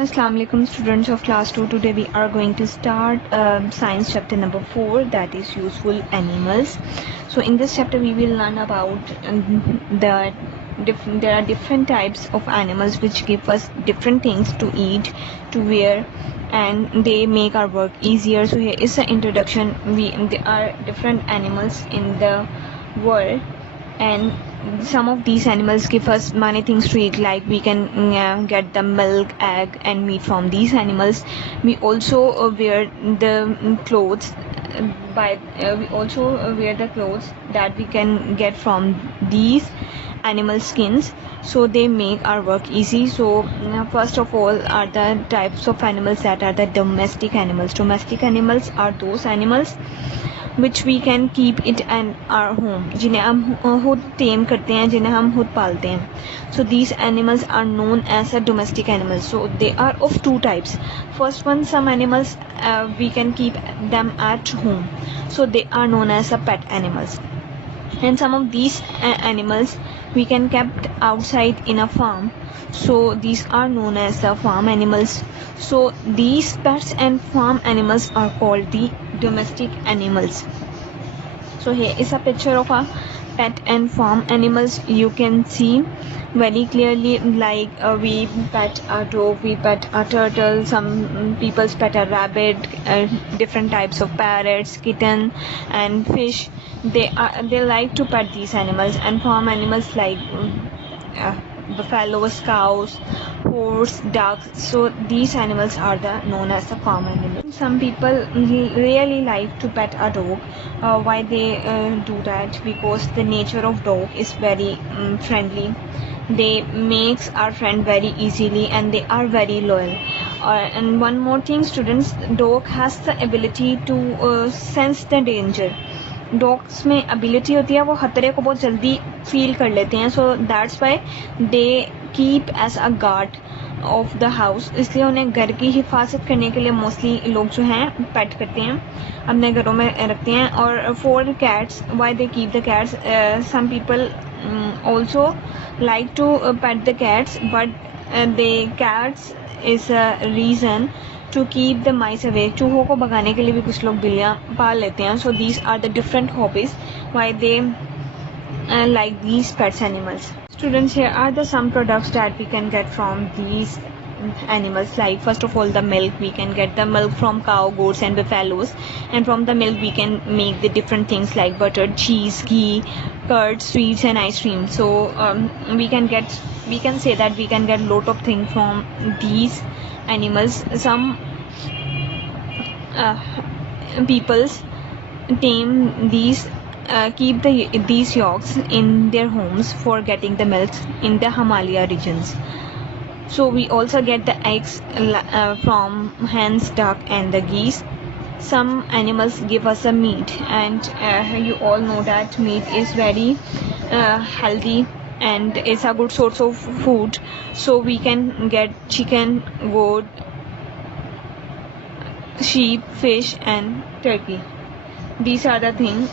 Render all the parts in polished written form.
Assalamu alaikum students of class 2. Today we are going to start science chapter number 4, that is useful animals. So in this chapter we will learn about there are different types of animals which give us different things to eat, to wear, and they make our work easier. So here is the introduction. There are different animals in the world, and some of these animals give us many things to eat, like we can get the milk, egg and meat from these animals. We also wear the clothes we also wear the clothes that we can get from these animal skins, so they make our work easy. So first of all are the types of animals that are the domestic animals. Domestic animals are those animals which we can keep it in our home, जिन्हें हम खुद टेम करते हैं, जिन्हें हम खुद पालते हैं. So these animals are known as a domestic animals. So they are of two types. First one, some animals we can keep them at home, so they are known as a pet animals. And some of these animals we can kept outside in a farm, so these are known as the farm animals. So these pets and farm animals are called the domestic animals. So here is a picture of a pet and farm animals. You can see very clearly, like we pet a dog, we pet a turtle, some people pet a rabbit, different types of parrots, kitten and fish. They like to pet these animals. And farm animals like buffaloes, cows, horse, ducks. So these animals are known as the farm animals. Some people really like to pet a dog. Why they do that? Because the nature of dog is very friendly. They makes our friend very easily, and they are very loyal. And one more thing, students, dog has the ability to sense the danger. Dogs में ability होती है, वो खतरे को बहुत जल्दी feel कर लेते हैं. So that's why they keep as a guard of the house. इसलिए उन्हें घर की हिफाजत करने के लिए मोस्टली लोग जो हैं पेट करते हैं, अपने घरों में रखते हैं. और for cats, why they keep the cats, some people also like to pet the cats, but the cats is a reason to keep the mice away. चूहों को भगाने के लिए भी कुछ लोग बिल्लियाँ पाल लेते हैं. So these are the different hobbies why they like these pets animals. Students, here are the some products that we can get from these animals. Like first of all, the milk. We can get the milk from cow, goats and buffaloes, and from the milk we can make the different things like butter, cheese, ghee, curd, sweets and ice cream. So we can say that we can get lot of things from these animals. Some peoples tame these, keep these yolks in their homes for getting the milk in the Himalaya regions. So we also get the eggs from hens, duck and the geese. Some animals give us a meat, and you all know that meat is very healthy and it's a good source of food. So we can get chicken, goat, sheep, fish and turkey. These are the things,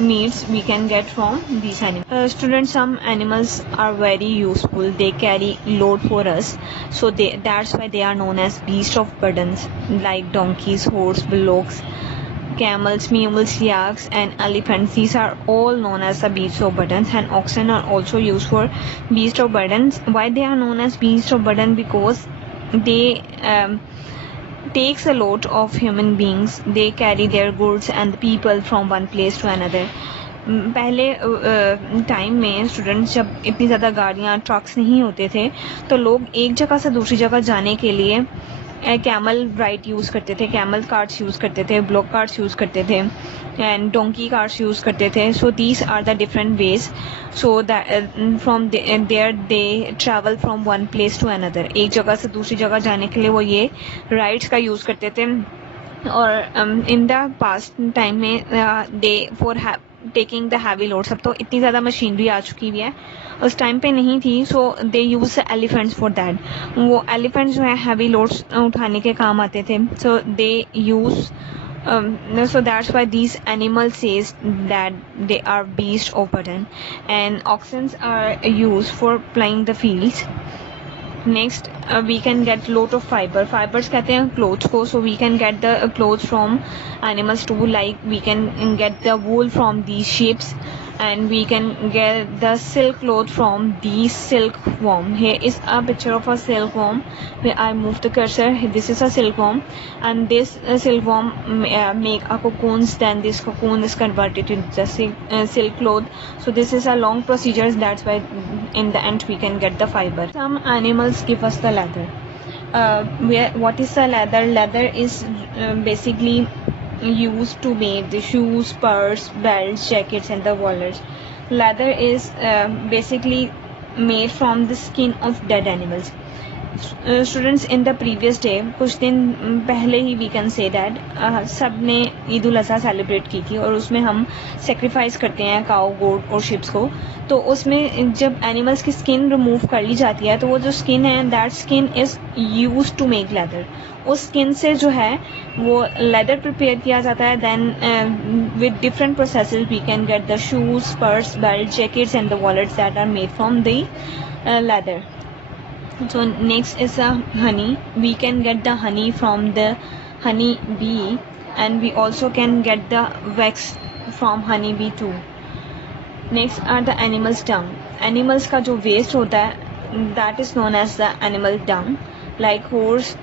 meats we can get from these animals. Students, some animals are very useful. They carry load for us, so that's why they are known as beasts of burdens, like donkeys, horse, bullocks, camels, mules, yaks and elephants. These are all known as the beasts of burdens. And oxen are also used for beasts of burdens. Why they are known as beasts of burden? Because they takes a lot of human beings. They carry their goods and the people from one place to another. पहले time में students, जब इतनी ज़्यादा गाड़ियाँ, trucks नहीं होते थे, तो लोग एक जगह से दूसरी जगह जाने के लिए कैमल राइड यूज़ करते थे, कैमल कार्ट्स यूज़ करते थे, ब्लॉक कार्ट्स यूज़ करते थे एंड डोंकी कार्ट्स यूज़ करते थे. So these are the different ways. So that from there they travel from one place to another. एक जगह से दूसरी जगह जाने के लिए वो ये राइड्स का यूज़ करते थे. और इन द पास्ट टाइम में they for taking the heavy loads. अब तो इतनी ज़्यादा मशीनरी आ चुकी हुई है, उस टाइम पे नहीं थी. सो दे यूज एलिफेंट्स फॉर दैट. वो एलिफेंट्स जो है हैवी लोड्स उठाने के काम आते थे. सो दे use so that's why these animals says that they are beasts of burden. And oxen are used for ploughing the fields. Next, we can get lot of fibers कहते हैं clothes को, so we can get the clothes from animals too, like we can get the wool from these sheep, and we can get the silk cloth from the silkworm. Here is a picture of a silkworm where I move the cursor. This is a silkworm, and this silkworm make a cocoons, then this cocoon is converted into silk cloth. So this is a long procedure, that's why in the end we can get the fiber. Some animals give us the leather. What is the leather? Leather is basically used to make the shoes, purse, belts, jackets and the wallets. Leather is basically made from the skin of dead animals. Students, in the previous day, कुछ दिन पहले ही we can say that सब ने Eid ul Azha celebrate की थी, और उसमें हम सेक्रीफाइस करते हैं काऊ, गोट और शिप्स को. तो उसमें जब एनिमल्स की स्किन रिमूव कर ली जाती है, तो वो जो स्किन है, that skin is use to make leather. उस स्किन से जो है वो लेदर प्रिपेयर किया जाता है. Then with different processes we can get the shoes, purse, belt, jackets and the wallets that are made from the leather. So next is honey. We can get the honey from the honey bee, and we also can get the wax from honey bee too. Next are the animals dung. Animals का जो waste होता है, that is known as the animal dung. Like horse,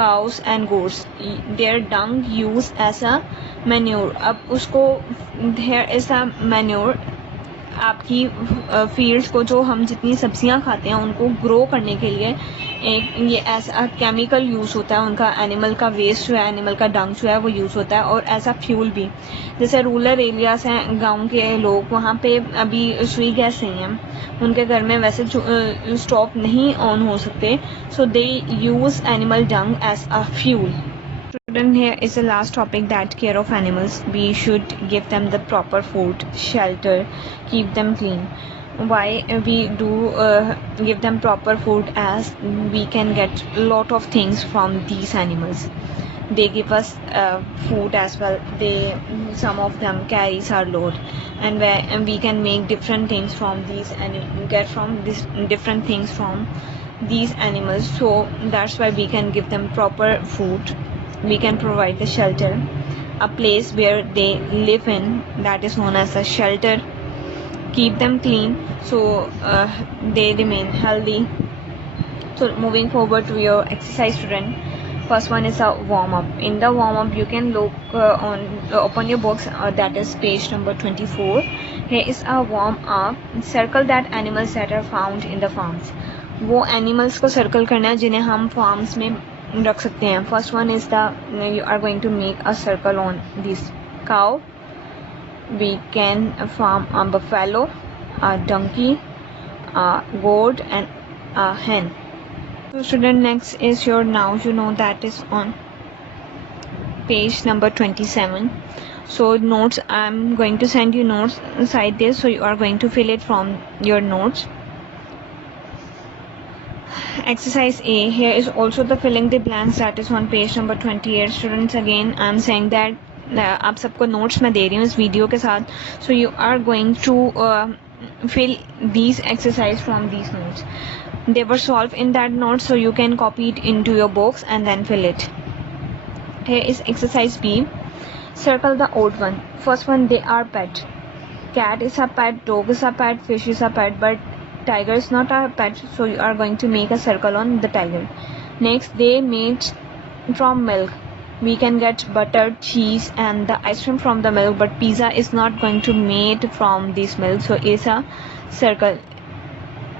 cows and goats, their dung used as a manure. अब उसको there is a manure. आपकी fields को, जो हम जितनी सब्जियां खाते हैं उनको ग्रो करने के लिए एक ये ऐसा केमिकल यूज़ होता है. उनका एनिमल का वेस्ट जो है, एनिमल का डंग जो है वो यूज़ होता है, और ऐसा फ्यूल भी. जैसे रूरल एरियाज हैं, गांव के लोग, वहाँ पे अभी सुई गैस नहीं है, उनके घर में वैसे स्टोव नहीं ऑन हो सकते, so they use animal dung as a fuel. Student, here is the last topic, that care of animals. We should give them the proper food, shelter, keep them clean. Why we do give them proper food? As we can get a lot of things from these animals. They give us food as well. Some of them carries our load, and we can make different things from these and get from these different things from these animals. So that's why we can give them proper food. We can provide the shelter, a place where they live in, that is known as a shelter. Keep them clean, so they remain healthy. So moving forward to your exercise, student. First one is a warm up. In the warm up you can look open your books, that is page number 24. Here is a warm up. Circle that animals that are found in the farms. वो animals को circle करना है जिन्हें हम farms में रख सकते हैं. First one is the, you are going to make a circle on this cow. We can farm a buffalo, a donkey, a goat and a hen. So student, next is your nouns. You know that is on page number 27. So notes, I'm going to send you notes inside this, so you are going to fill it from your notes. Exercise A. Here is also the filling the blanks, that is on page number 28. Students, again I am saying that आप सबको notes मैं दे रही हूँ इस video के साथ, so you are going to fill these exercise from these notes. They were solved in that note, so you can copy it into your books and then fill it. Here is exercise B. Circle the odd one. First one, they are pet. Cat is a pet, dog is a pet, fish is a pet, but tiger is not a pet, so you are going to make a circle on the tiger. Next, they made from milk. We can get butter, cheese and the ice cream from the milk, but pizza is not going to made from this milk, so it's a circle.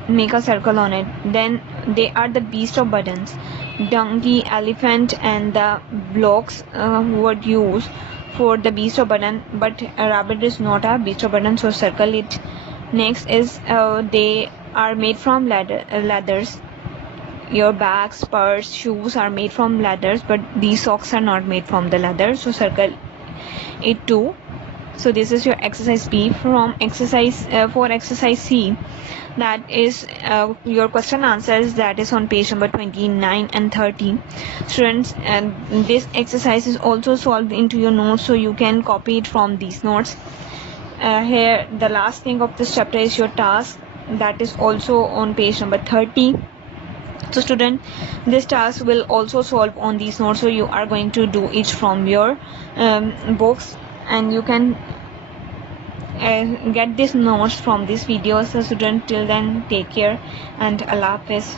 Make a circle on it. Then they are the beast of burdens. Donkey, elephant and the blocks were used for the beast of burden, but a rabbit is not a beast of burden, so circle it. Next is they are made from leathers. Your bags, purse, shoes are made from leathers, but these socks are not made from the leather, so circle it too. So this is your exercise B. From exercise for exercise C, that is your question answers, that is on page number 29 and 30. Students, and this exercise is also solved into your notes, so you can copy it from these notes. Here the last thing of this chapter is your task, that is also on page number 30. So student, this task will also solve on these notes, so you are going to do it from your books, and you can get these notes from this video. So student, till then, take care and Allah Hafiz.